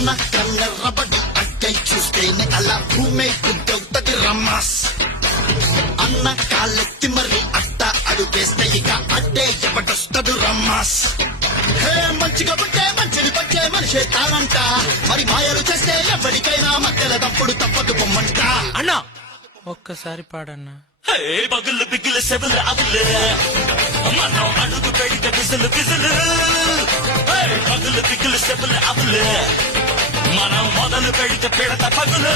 అన్న కన్నెర్రబడి అడ్డై చూస్తేనే అలా భూమే గుద్దవుతది రమ్మాస్. అన్న కాళ్ళెత్తి మరి అట్ట అడుగేస్తే ఇక అడ్డే ఎవడొస్తడు రమ్మాస్. హే మంచిగా పుట్టే మంచిని పట్టే మనిషే తానంట, మరి మాయలు చేస్తే ఎవరికైనా మధ్యల తప్పుడు తప్పదు బొమ్మంట. అన్నా ఒక్కసారి పాడన్నా. పగులు బిగులు సెబులు అగులు మనం అడుగు పెడితే బిజులు బిజులు. పగులు బిగులు సెబులు అగులు మనం మొదలు పెడితే పెడత పగులు.